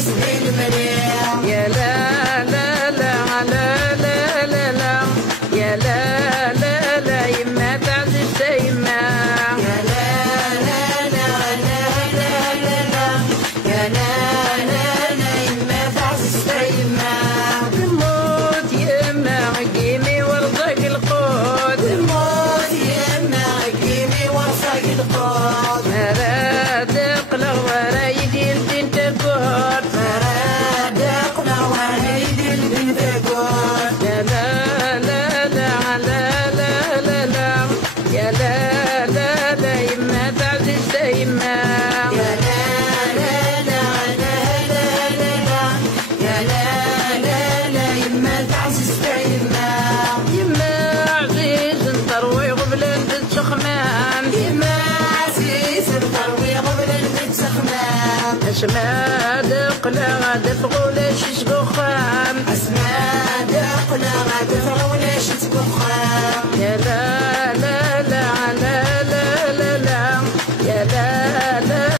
يسهل مليح. يا لا لا لا لا لا لا لا يا لا لا لا يما تعزز يما. يا لا لا لا لا لا لا لا يا لا لا لا يما تعزز يما. تموت يما قيمي ورزق القوت. تموت يما قيمي ورزق القوت. مرادق الغرايد البنت كور. مرادق الغرايد البنت كور. يا لا لا لا لا لا لا لا يا لا لا لا يما تعزز يما. يا لا لا لا لا لا لا لا يا لا لا لا يما تعزز يما. يما عزيز نطروي قبل نتسخمان. يما عزيز نطروي قبل نتسخمان. اسمع دق لا غادة تقول شي سبخان.